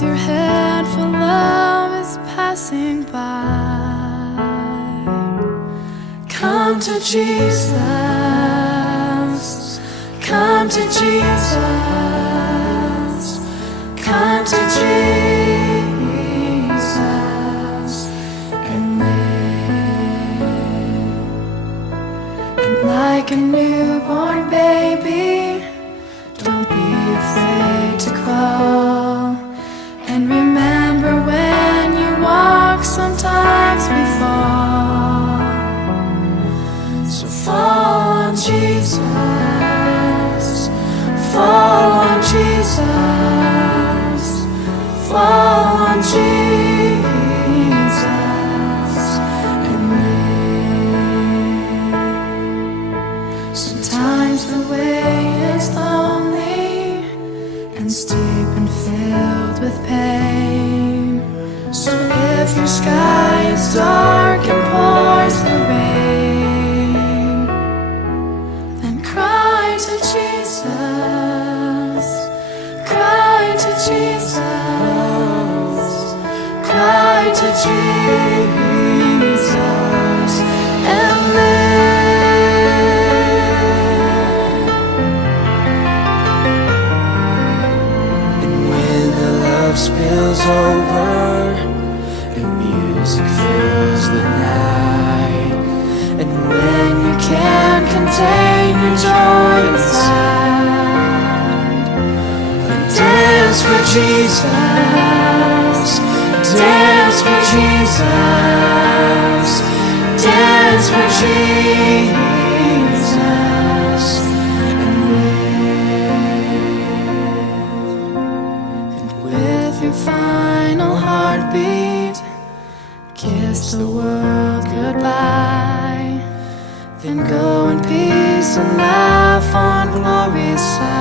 Raise your head, for love is passing by. Come to Jesus, come to Jesus, come to Jesus and live. And like a newborn baby, don't be afraid to call. And remember, when you walk, sometimes we fall. So fall on Jesus, fall on Jesus, fall on Jesus and live. Sometimes the way is lonely and steep and filled with pain. So if your sky is dark and pours the rain, then cry to Jesus, cry to Jesus, cry to Jesus and live. And when the love spills over and music fills the night, and when you can't contain your joy inside, then dance for Jesus, dance for Jesus, dance for Jesus and live. And with your final heartbeat, kiss the world goodbye. Then go in peace and laugh on glory's side.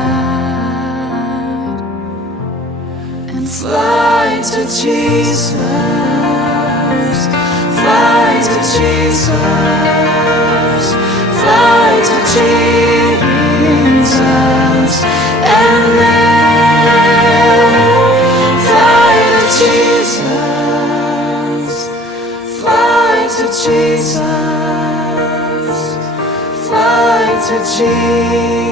And fly to Jesus, fly to Jesus, fly to Jesus and live. Fly to Jesus, fly to Jesus, fly to Jesus.